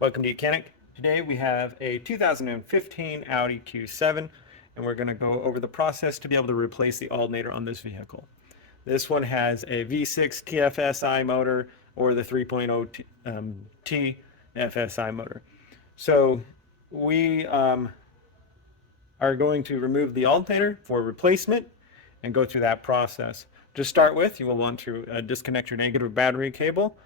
Welcome to Mechanic. Today we have a 2015 Audi Q7 and we're going to go over the process to be able to replace the alternator on this vehicle. This one has a V6 TFSI motor or the 3.0 T FSI motor. So we are going to remove the alternator for replacement and go through that process. To start with, you will want to disconnect your negative battery cable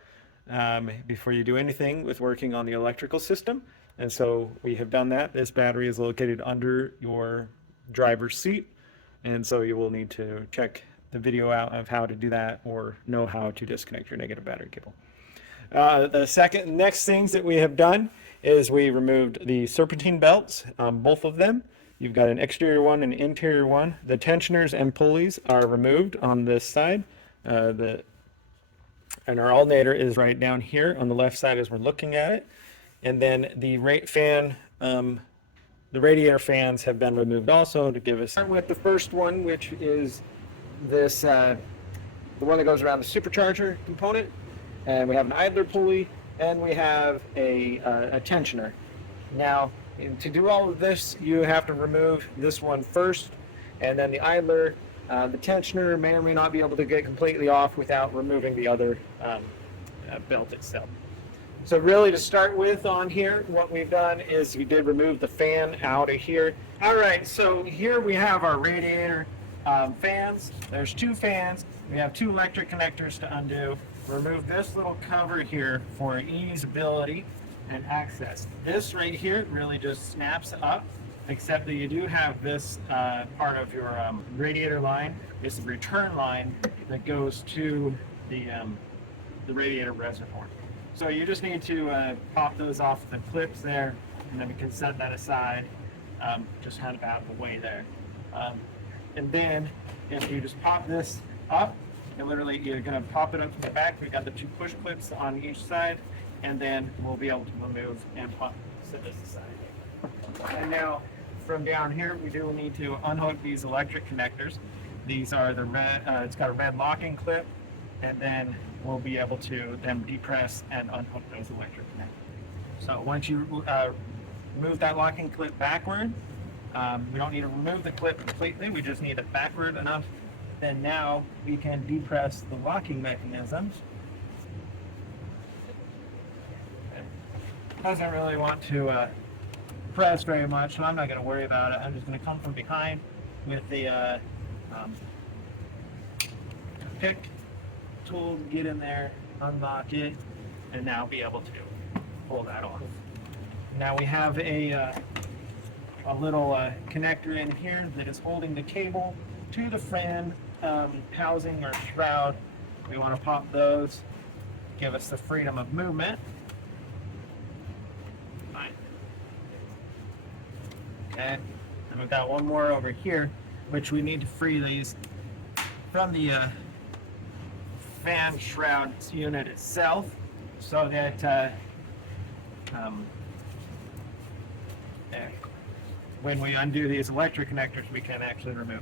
before you do anything with working on the electrical system. And so we have done that. This battery is located under your driver's seat. And so you will need to check the video out of how to do that or know how to disconnect your negative battery cable. The next things that we have done is we removed the serpentine belts, both of them. You've got an exterior one and an interior one. The tensioners and pulleys are removed on this side. And our alternator is right down here on the left side as we're looking at it. And then the radiator fans have been removed also to give us. Start with the first one, which is this, the one that goes around the supercharger component. And we have an idler pulley, and we have a tensioner. Now, to do all of this, you have to remove this one first, and then the idler. The tensioner may or may not be able to get completely off without removing the other belt itself. So really, to start with on here, what we've done is we did remove the fan out of here. All right, so here we have our radiator fans. There's two fans. We have two electric connectors to undo. Remove this little cover here for easeability and access. This right here really just snaps up, except that you do have this part of your radiator line. It's the return line that goes to the radiator reservoir. So you just need to pop those off the clips there, and then we can set that aside, just kind of out of the way there. And then if you just pop this up, and literally you're going to pop it up to the back. We've got the two push clips on each side, and then we'll be able to remove and set this aside. And now from down here, we do need to unhook these electric connectors. These are the red, it's got a red locking clip, and then we'll be able to then depress and unhook those electric connectors. So once you move that locking clip backward, we don't need to remove the clip completely, we just need it backward enough. Then now we can depress the locking mechanism. It doesn't really want to press very much, so I'm not going to worry about it. I'm just going to come from behind with the pick tool, get in there, unlock it, and now be able to pull that off. Now we have a little connector in here that is holding the cable to the fan housing or shroud. We want to pop those, give us the freedom of movement. Fine. Okay, and we've got one more over here, which we need to free these from the fan shroud unit itself, so that there. When we undo these electric connectors, we can actually remove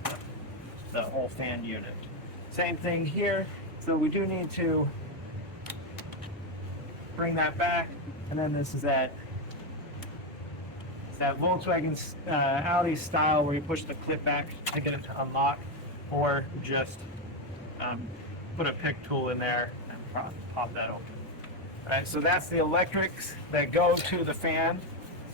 the whole fan unit. Same thing here, so we do need to bring that back, and then this is that Volkswagen Audi style where you push the clip back to get it to unlock, or just put a pick tool in there and pop that open. All right, so that's the electrics that go to the fan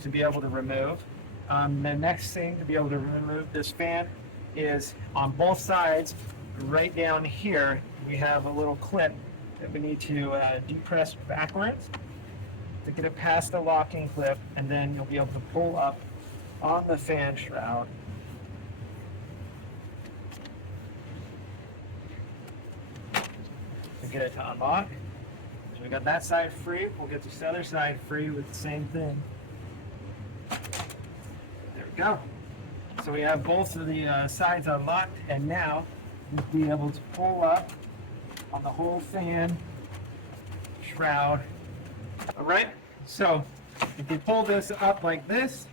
to be able to remove. The next thing to be able to remove this fan is on both sides, right down here, we have a little clip that we need to depress backwards to get it past the locking clip, and then you'll be able to pull up on the fan shroud. To get it to unlock. So we got that side free, we'll get this other side free with the same thing. There we go. So we have both of the sides unlocked, and now we'll be able to pull up on the whole fan shroud. All right, so if you pull this up like this,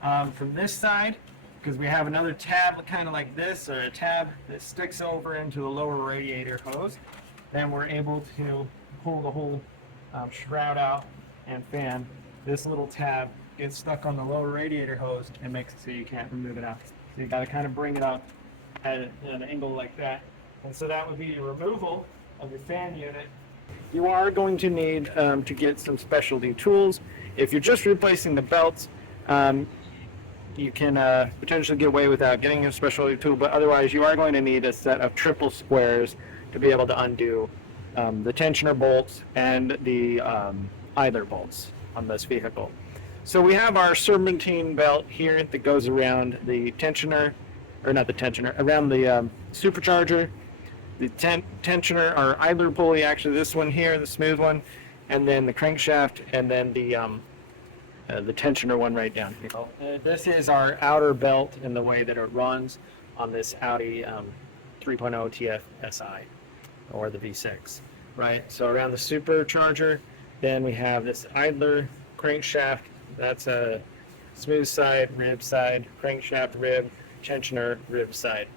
from this side, because we have another tab kind of like this, or a tab that sticks over into the lower radiator hose, then we're able to pull the whole shroud out and fan this little tab gets stuck on the lower radiator hose and makes it so you can't remove it out. So you got to kind of bring it up at an angle like that. And so that would be your removal of your fan unit. You are going to need to get some specialty tools. If you're just replacing the belts, you can potentially get away without getting a specialty tool, but otherwise you are going to need a set of triple squares to be able to undo the tensioner bolts and the idler bolts on this vehicle. So we have our serpentine belt here that goes around the tensioner, or not the tensioner, around the supercharger, the tensioner or idler pulley, actually this one here, the smooth one, and then the crankshaft, and then the tensioner one right down here. This is our outer belt in the way that it runs on this Audi 3.0 TFSI, or the V6, right? So around the supercharger, then we have this idler crankshaft. That's a smooth side, crankshaft rib, tensioner rib side.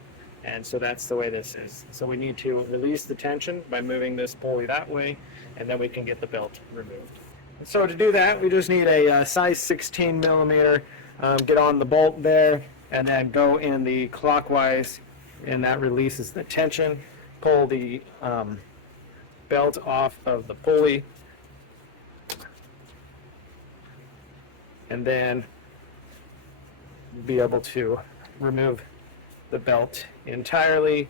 And so that's the way this is. So we need to release the tension by moving this pulley that way, and then we can get the belt removed. So to do that, we just need a size 16 millimeter, get on the bolt there, and then go in the clockwise, and that releases the tension. Pull the belt off of the pulley, and then be able to remove the belt entirely.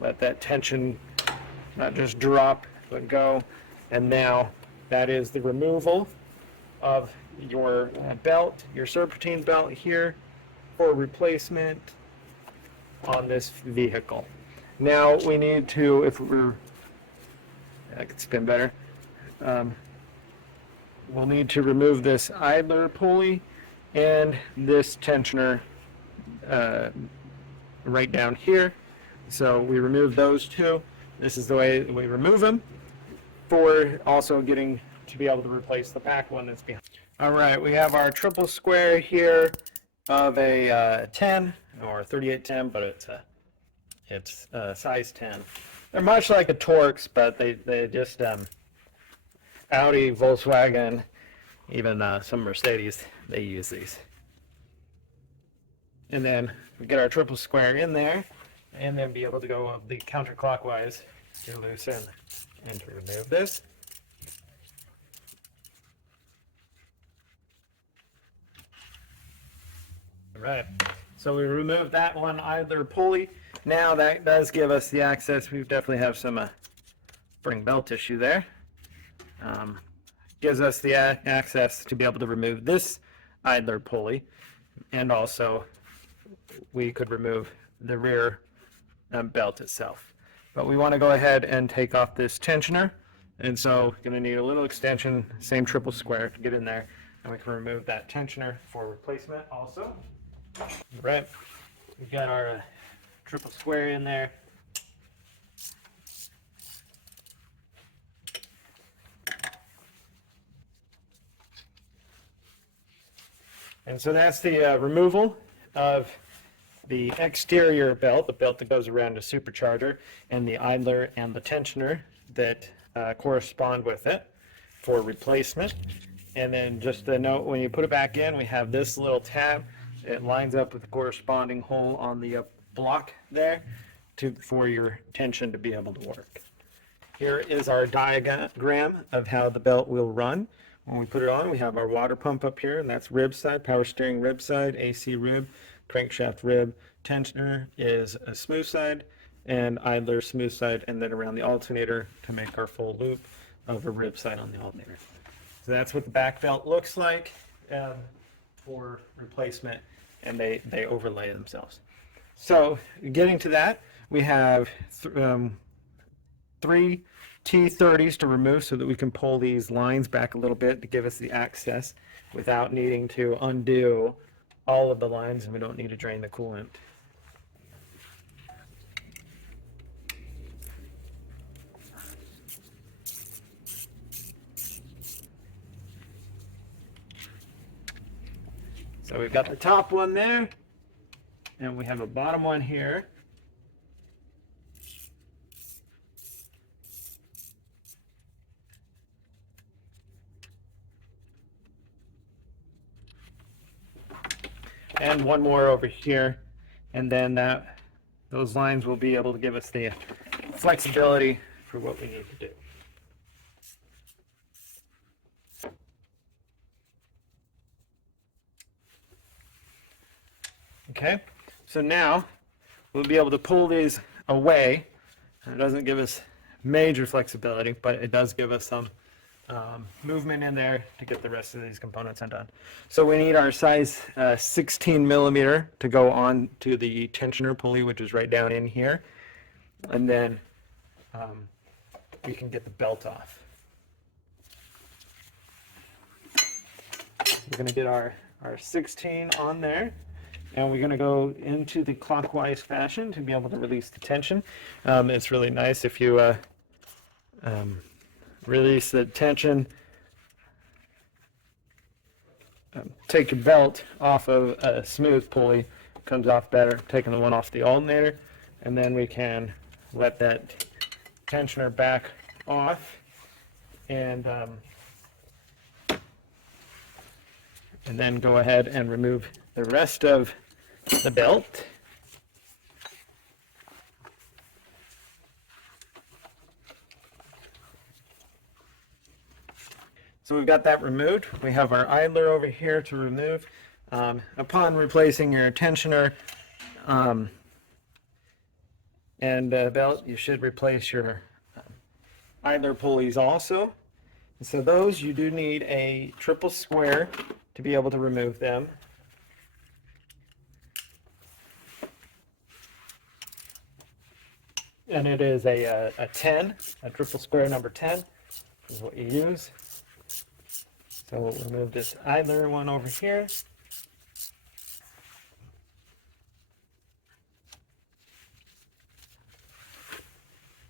Let that tension not just drop, but go. And now that is the removal of your belt, your serpentine belt here for replacement on this vehicle. Now we need to, if we're, I could spin better, we'll need to remove this idler pulley and this tensioner right down here. So we remove those two. This is the way we remove them, for also getting to be able to replace the back one that's behind. All right, we have our triple square here of a 10 or 3810, but it's size 10. They're much like a Torx, but they just Audi, Volkswagen, even some Mercedes, they use these. And then we get our triple square in there, and then be able to go the counterclockwise to loosen and to remove this. All right, so we removed that one idler pulley. Now that does give us the access. We definitely have some spring belt issue there. Gives us the access to be able to remove this idler pulley, and also we could remove the rear belt itself. But we want to go ahead and take off this tensioner, and so we're going to need a little extension, same triple square, to get in there, and we can remove that tensioner for replacement also. All right, we've got our triple square in there. And so that's the removal of the exterior belt, the belt that goes around the supercharger, and the idler and the tensioner that correspond with it for replacement. And then just a note, when you put it back in, we have this little tab. It lines up with the corresponding hole on the block there for your tension to be able to work. Here is our diagram of how the belt will run. When we put it on, we have our water pump up here, and that's rib side, power steering rib side, AC rib, crankshaft rib. Tensioner is a smooth side, and idler smooth side, and then around the alternator to make our full loop of a rib side on the alternator. So that's what the back belt looks like for replacement, and they overlay themselves. So getting to that, we have three T30s to remove so that we can pull these lines back a little bit to give us the access without needing to undo all of the lines, and we don't need to drain the coolant. So we've got the top one there, and we have a bottom one here. and one more over here, and then those lines will be able to give us the flexibility for what we need to do. Okay, so now we'll be able to pull these away. It doesn't give us major flexibility, but it does give us some movement in there to get the rest of these components undone. So we need our size 16 millimeter to go on to the tensioner pulley, which is right down in here. And then we can get the belt off. We're going to get our 16 on there, and we're going to go into the clockwise fashion to be able to release the tension. It's really nice if you release the tension, take your belt off of a smooth pulley, comes off better, taking the one off the alternator, and then we can let that tensioner back off, and then go ahead and remove the rest of the belt. So we've got that removed. We have our idler over here to remove. Upon replacing your tensioner and belt, you should replace your idler pulleys also. And so those, you do need a triple square to be able to remove them. And it is a 10, a triple square number 10 is what you use. So we'll remove this idler one over here.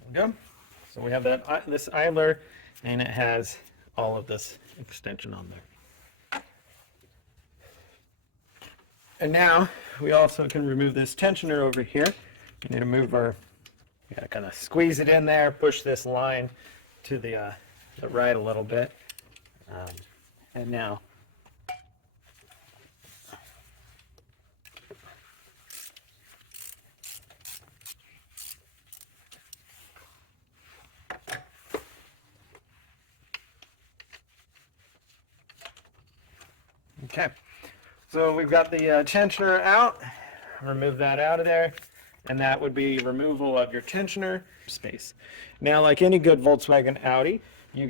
There we go. So we have this idler, and it has all of this extension on there. And now we also can remove this tensioner over here. We need to move you gotta kind of squeeze it in there, push this line to the right a little bit. And now okay, so we've got the tensioner out. Remove that out of there, and that would be removal of your tensioner space. Now, like any good Volkswagen Audi, you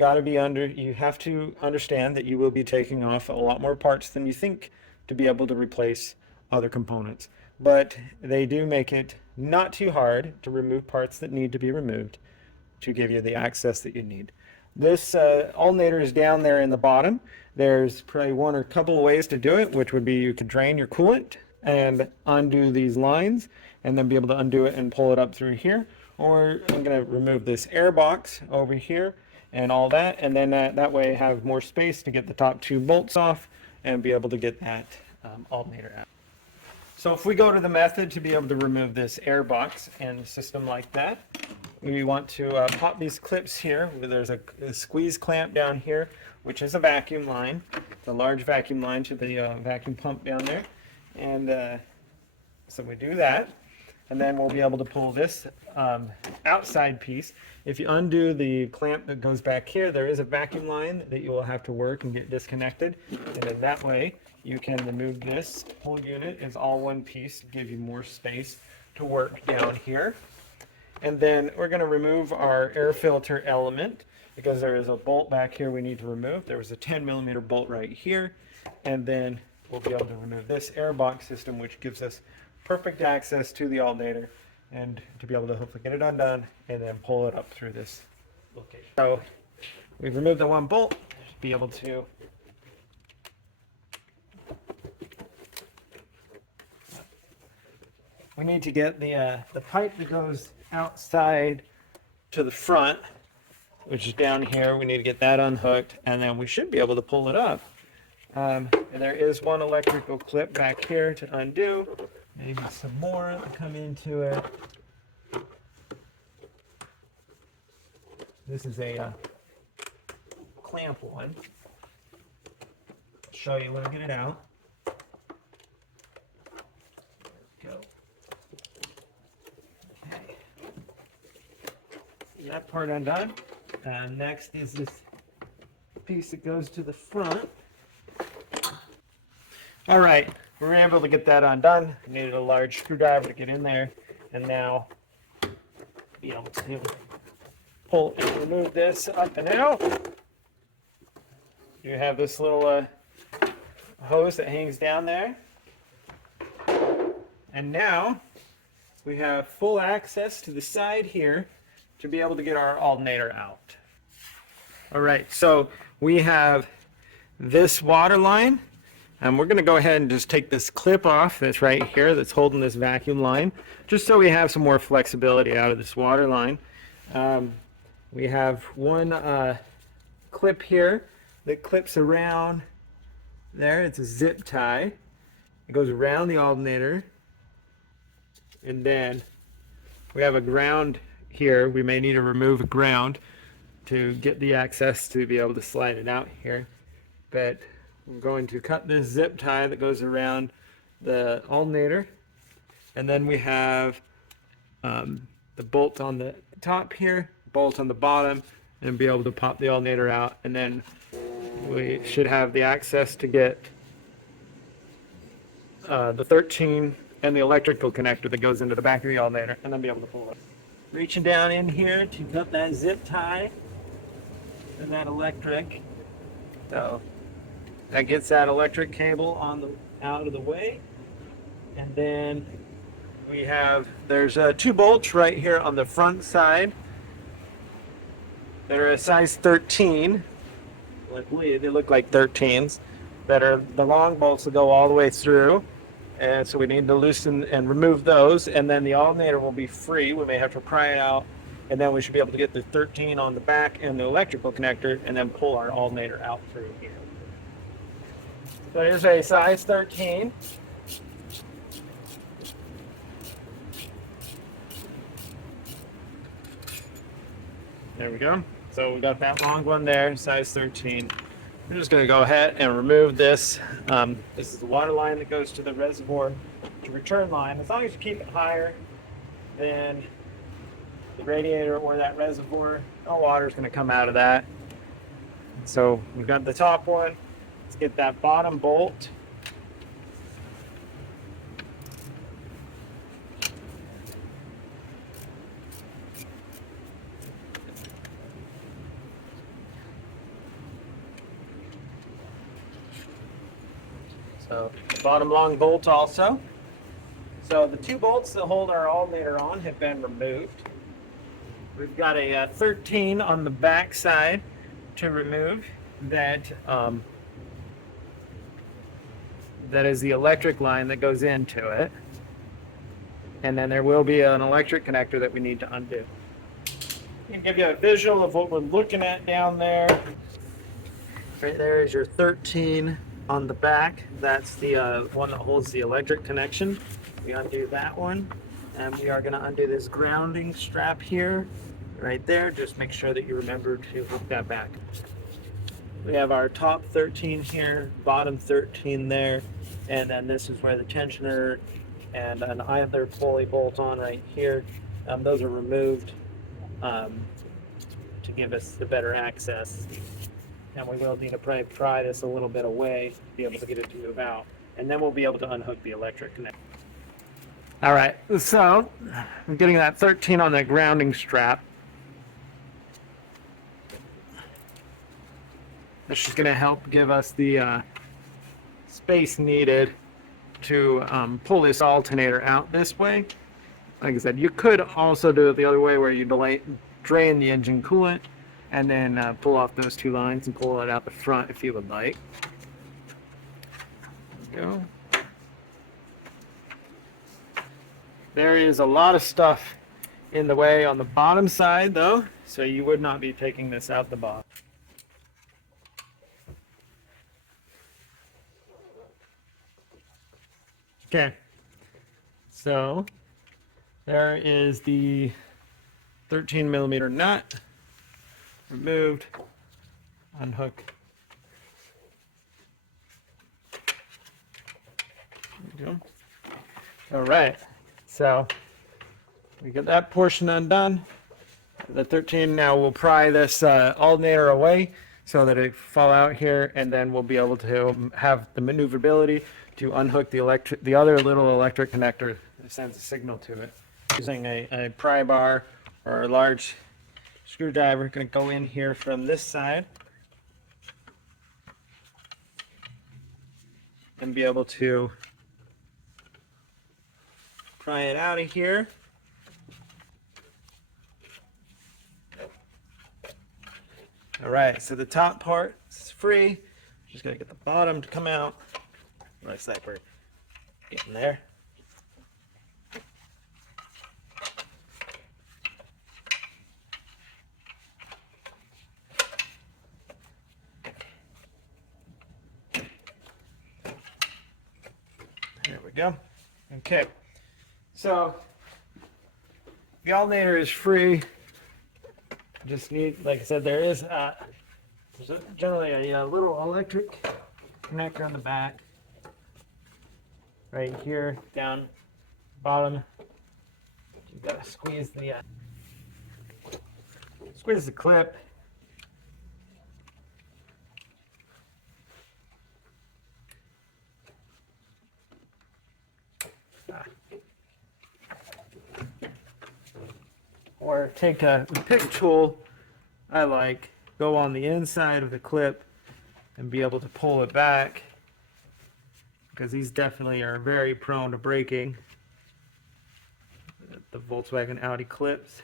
have to understand that you will be taking off a lot more parts than you think to be able to replace other components. But they do make it not too hard to remove parts that need to be removed to give you the access that you need. This alternator is down there in the bottom. There's probably one or a couple of ways to do it, which would be you could drain your coolant and undo these lines, and then be able to undo it and pull it up through here. Or I'm going to remove this air box over here and all that, and then that way have more space to get the top two bolts off and be able to get that alternator out. So if we go to the method to be able to remove this air box and system like that, we want to pop these clips here. There's a squeeze clamp down here, which is a vacuum line, the large vacuum line to the vacuum pump down there. And so we do that, and then we'll be able to pull this outside piece. If you undo the clamp that goes back here, there is a vacuum line that you will have to work and get disconnected, and then that way you can remove this whole unit. It's all one piece to give you more space to work down here. And then we're going to remove our air filter element, because there is a bolt back here we need to remove. There was a 10 millimeter bolt right here, and then we'll be able to remove this air box system, which gives us perfect access to the alternator and to be able to hopefully get it undone and then pull it up through this location. So we've removed the one bolt, be able to we need to get the pipe that goes outside to the front, which is down here. We need to get that unhooked, and then we should be able to pull it up. And there is one electrical clip back here to undo, maybe some more that come into it. This is a clamp one. I'll show you when I get it out. that part undone. Next is this piece that goes to the front. All right, we were able to get that undone. Needed a large screwdriver to get in there, and now be able to pull and remove this up and out. You have this little hose that hangs down there, and now we have full access to the side here to be able to get our alternator out. All right, so we have this water line. And we're going to go ahead and just take this clip off that's right here that's holding this vacuum line, just so we have some more flexibility out of this water line. We have one clip here that clips around there. It's a zip tie. It goes around the alternator. And then we have a ground here. We may need to remove a ground to get the access to be able to slide it out here. But we're going to cut this zip tie that goes around the alternator, and then we have the bolt on the top here, bolt on the bottom, and be able to pop the alternator out, and then we should have the access to get the 13 and the electrical connector that goes into the back of the alternator, and then be able to pull it. Reaching down in here to cut that zip tie and that electric. So that gets that electric cable out of the way. And then we have, there's two bolts right here on the front side that are a size 13. They look like 13s. That are the long bolts that go all the way through. And so we need to loosen and remove those. And then the alternator will be free. We may have to pry it out. And then we should be able to get the 13 on the back and the electrical connector and then pull our alternator out through here. So here's a size 13. There we go. So we got that long one there, size 13. We're just going to go ahead and remove this. This is the water line that goes to the reservoir to return line. As long as you keep it higher than the radiator or that reservoir, no water is going to come out of that. So we've got the top one. Let's get that bottom bolt. So the bottom long bolt also. So the two bolts that hold our alternator on have been removed. We've got a 13 on the back side to remove that. That is the electric line that goes into it. And then there will be an electric connector that we need to undo. I can give you a visual of what we're looking at down there. Right there is your 13 on the back. That's the one that holds the electric connection. We undo that one. And we are going to undo this grounding strap here, right there. Just make sure that you remember to hook that back. We have our top 13 here, bottom 13 there, and then this is where the tensioner and an idler pulley bolt on right here. Those are removed to give us the better access. And we will need to pry this a little bit away to be able to get it to move out. And then we'll be able to unhook the electric connector. All right, so I'm getting that 13 on the grounding strap. This is going to help give us the space needed to pull this alternator out this way. Like I said, you could also do it the other way where you drain the engine coolant and then pull off those two lines and pull it out the front if you would like. There we go. There is a lot of stuff in the way on the bottom side though, so you would not be taking this out the bottom. Okay, so there is the 13 millimeter nut removed, unhook. There we go. All right, so we get that portion undone. The 13 now will pry this alternator away so that it fall out here, and then we'll be able to have the maneuverability to unhook the other little electric connector that sends a signal to it. Using a pry bar or a large screwdriver, going to go in here from this side and be able to pry it out of here. All right, so the top part is free. Just gotta get the bottom to come out. Looks like we're getting there. There we go. Okay, so the alternator is free. Just need, like I said, there's generally a little electric connector on the back, right here, down bottom. You gotta squeeze the clip. Or take a pick tool, I like, go on the inside of the clip and be able to pull it back, because these definitely are very prone to breaking. The Volkswagen Audi clips.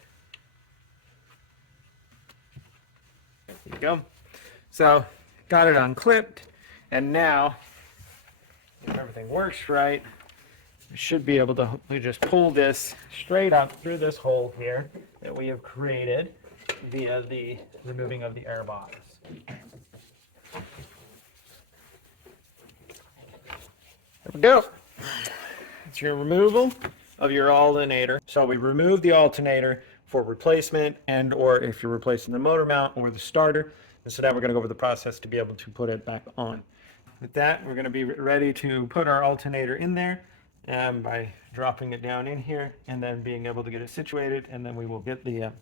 There you go. So, got it unclipped, and now, if everything works right, we should be able to hopefully just pull this straight up through this hole here that we have created via the removing of the air box. There we go. It's your removal of your alternator. So we remove the alternator for replacement, and or if you're replacing the motor mount or the starter. And so now we're going to go over the process to be able to put it back on. With that, we're going to be ready to put our alternator in there. By dropping it down in here and then being able to get it situated, and then we will get the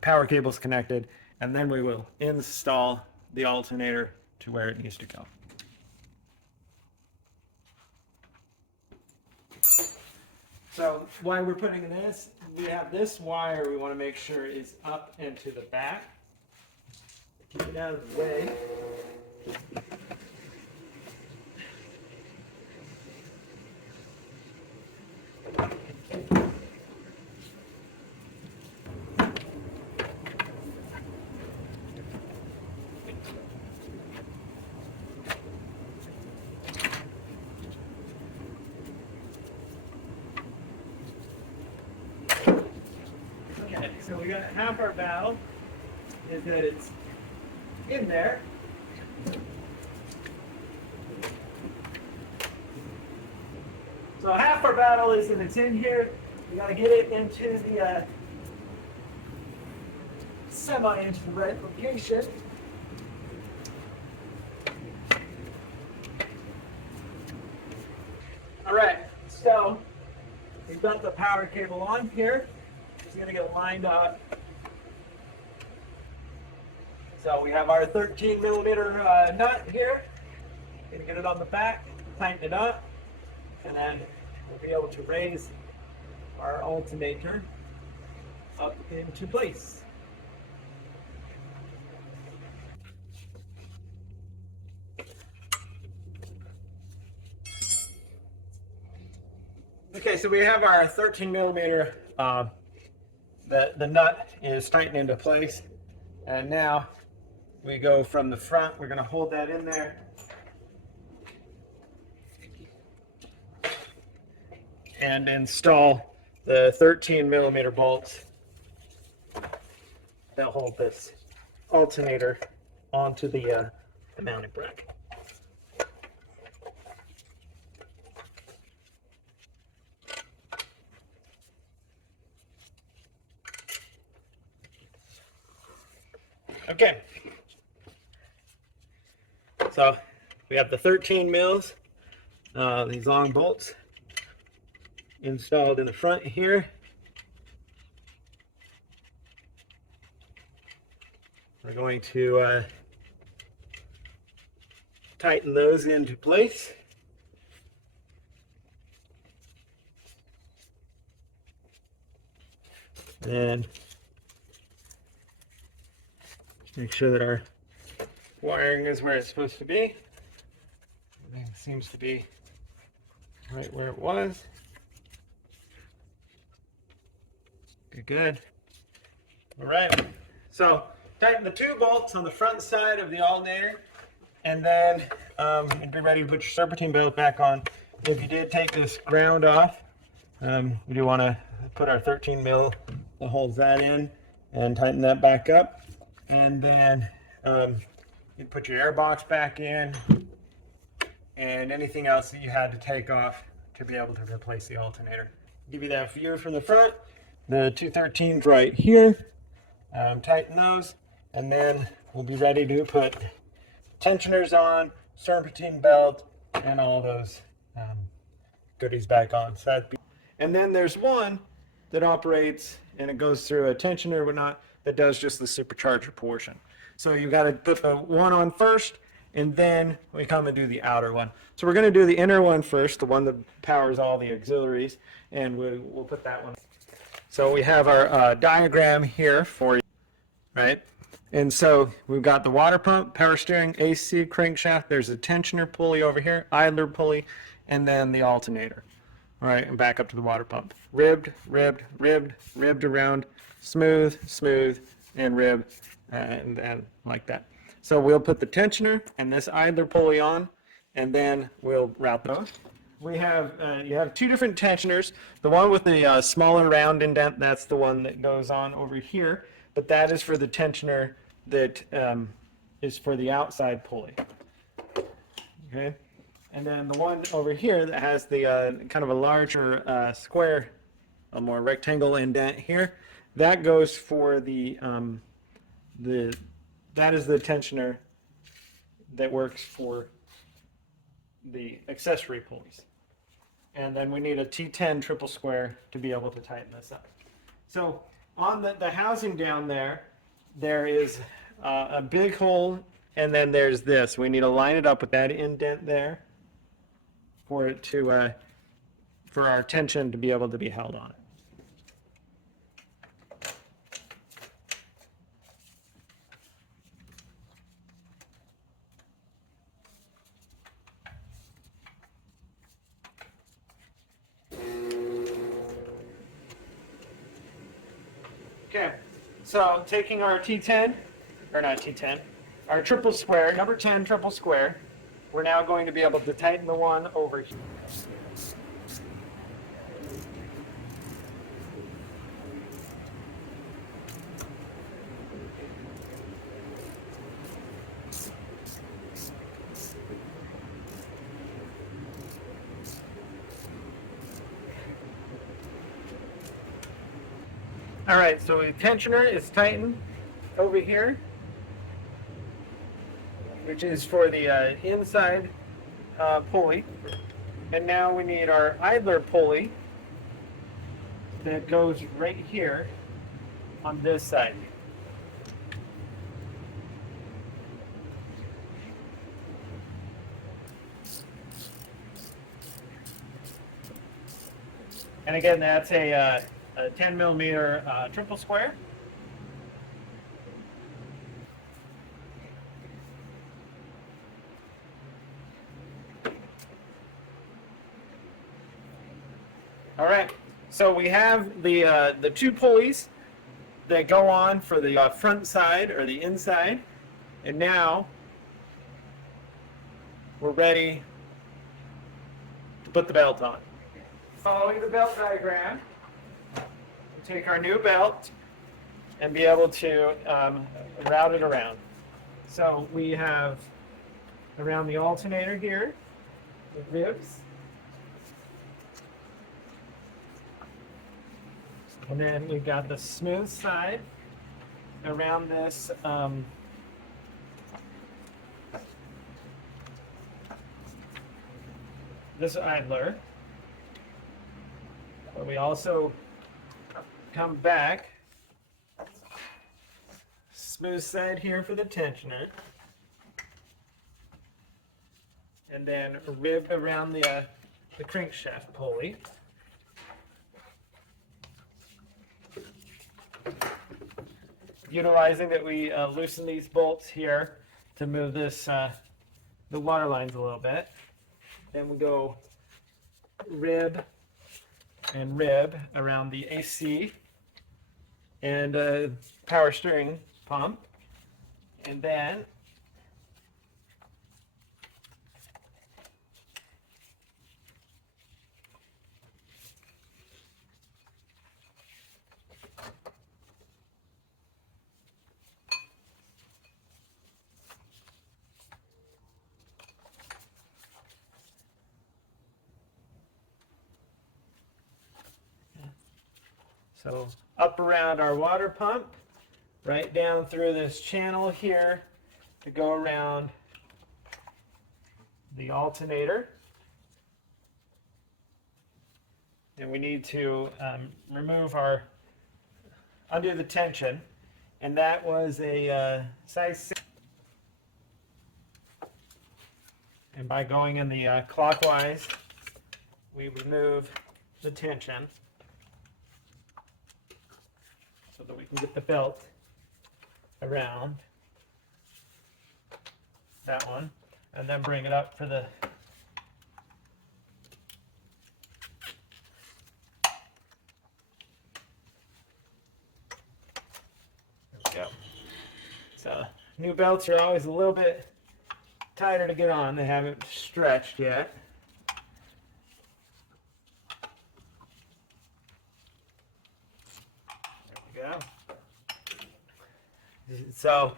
power cables connected, and then we will install the alternator to where it needs to go. So why we're putting this, we have this wire we want to make sure is up and to the back. Keep it out of the way. So we got half our valve is that it's in there. So half our battle is that it's in here. We got to get it into the into the right location. All right, so we've got the power cable on here. It's going to get lined up. So we have our 13 millimeter nut here. Going to get it on the back, tighten it up, and then we'll be able to raise our alternator up into place. Okay, so we have our 13 millimeter the nut is tightened into place, and now we go from the front. We're going to hold that in there, and install the 13 millimeter bolts that hold this alternator onto the mounting bracket. Okay, so we have the 13 mils, these long bolts installed in the front here. we're going to tighten those into place. And make sure that our wiring is where it's supposed to be. Everything seems to be right where it was. Good. All right. So tighten the two bolts on the front side of the alternator, and then be ready to put your serpentine belt back on. If you did take this ground off, we do want to put our 13 mil that holds that in and tighten that back up. And then you put your air box back in and anything else that you had to take off to be able to replace the alternator. Give you that view from the front. The 213's right here. Tighten those, and then we'll be ready to put tensioners on, serpentine belt, and all those goodies back on. So and then there's one that operates, and it goes through a tensioner or whatnot, that does just the supercharger portion. So you got to put the one on first, and then we come and do the outer one. So we're going to do the inner one first, the one that powers all the auxiliaries, and we'll put that one. So we have our diagram here for you, right? And so we've got the water pump, power steering, AC, crankshaft. There's a tensioner pulley over here, idler pulley, and then the alternator. All right, and back up to the water pump. Ribbed, ribbed, ribbed, ribbed around, smooth, smooth, and ribbed, and then like that. So we'll put the tensioner and this idler pulley on, and then we'll route those. We have, you have two different tensioners. The one with the smaller round indent, that's the one that goes on over here, but that is for the tensioner that is for the outside pulley. Okay, and then the one over here that has the kind of a larger square, a more rectangle indent here, that goes for that is the tensioner that works for the accessory pulleys. And then we need a T10 triple square to be able to tighten this up. So on the housing down there, there is a big hole, and then there's this. We need to line it up with that indent there for it to for our tension to be able to be held on it. Okay, so taking our T10, or not T10, our triple square, number 10 triple square, we're now going to be able to tighten the one over here. All right, so the tensioner is tightened over here, which is for the inside pulley. And now we need our idler pulley that goes right here on this side. And again, that's a 10 millimeter triple square. All right, so we have the two pulleys that go on for the front side or the inside, and now we're ready to put the belt on. Following the belt diagram, take our new belt and be able to route it around. So we have around the alternator here, the ribs, and then we've got the smooth side around this this idler. But we also come back, smooth side here for the tensioner. And then rib around the crankshaft pulley. Utilizing that we loosen these bolts here to move this the water lines a little bit. Then we go rib and rib around the AC and power steering pump, and then so up around our water pump, right down through this channel here to go around the alternator. And we need to remove our, undo the tension. And that was a size 6. And by going in the clockwise, we remove the tension so that we can get the belt around that one, and then bring it up for the there we go. So new belts are always a little bit tighter to get on. They haven't stretched yet. There we go. So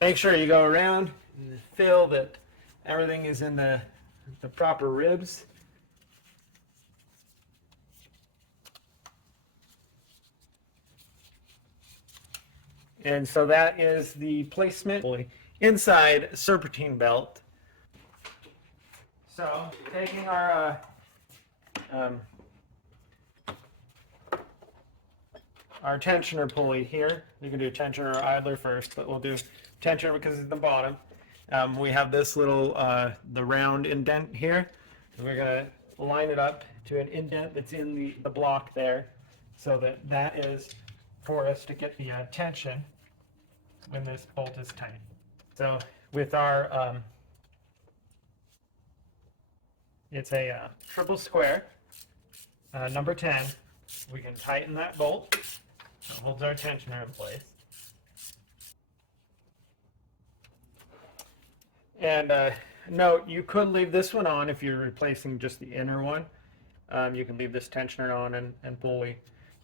make sure you go around and feel that everything is in the proper ribs. And so that is the placement inside serpentine belt. So taking our tensioner pulley here. You can do tensioner or idler first, but we'll do tensioner because it's the bottom. We have this little, the round indent here. And we're going to line it up to an indent that's in the block there, so that is for us to get the tension when this bolt is tight. So with our, it's a triple square, number 10, we can tighten that bolt. It holds our tensioner in place. And note, you could leave this one on if you're replacing just the inner one. You can leave this tensioner on and pulley.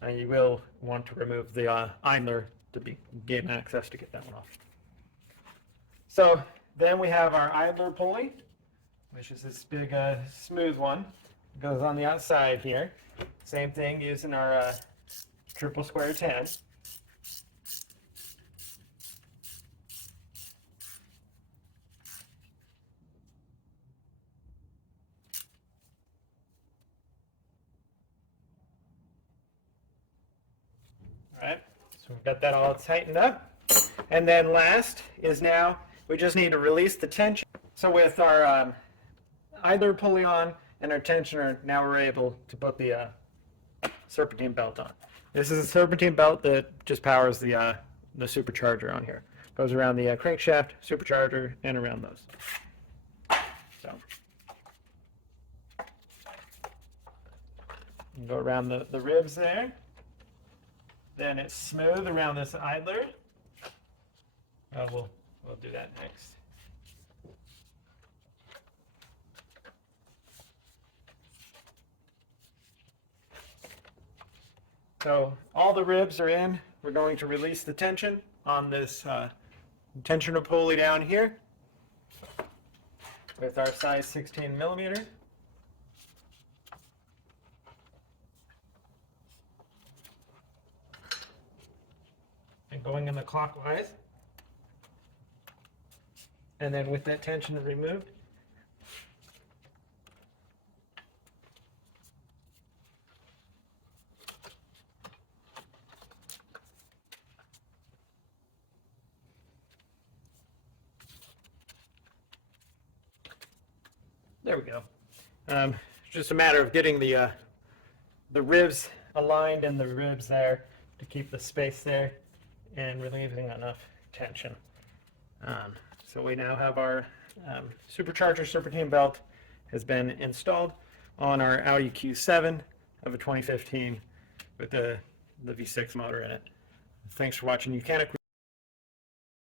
You will want to remove the idler to gain access to get that one off. So then we have our idler pulley, which is this big smooth one. It goes on the outside here. Same thing, using our triple square 10. All right, so we've got that all tightened up. And then last is now we just need to release the tension. So with our idler pulley on and our tensioner, now we're able to put the serpentine belt on. This is a serpentine belt that just powers the supercharger on here. Goes around the crankshaft, supercharger, and around those. So go around the ribs there. Then it's smooth around this idler. We'll do that next. So all the ribs are in. We're going to release the tension on this tensioner pulley down here with our size 16 millimeter. And going in the clockwise. And then with that tension removed, There we go. It's just a matter of getting the ribs aligned and the ribs there to keep the space there and relieving enough tension. So we now have our supercharger serpentine belt has been installed on our Audi Q7 of a 2015 with the V6 motor in it. Thanks for watching Mechanic.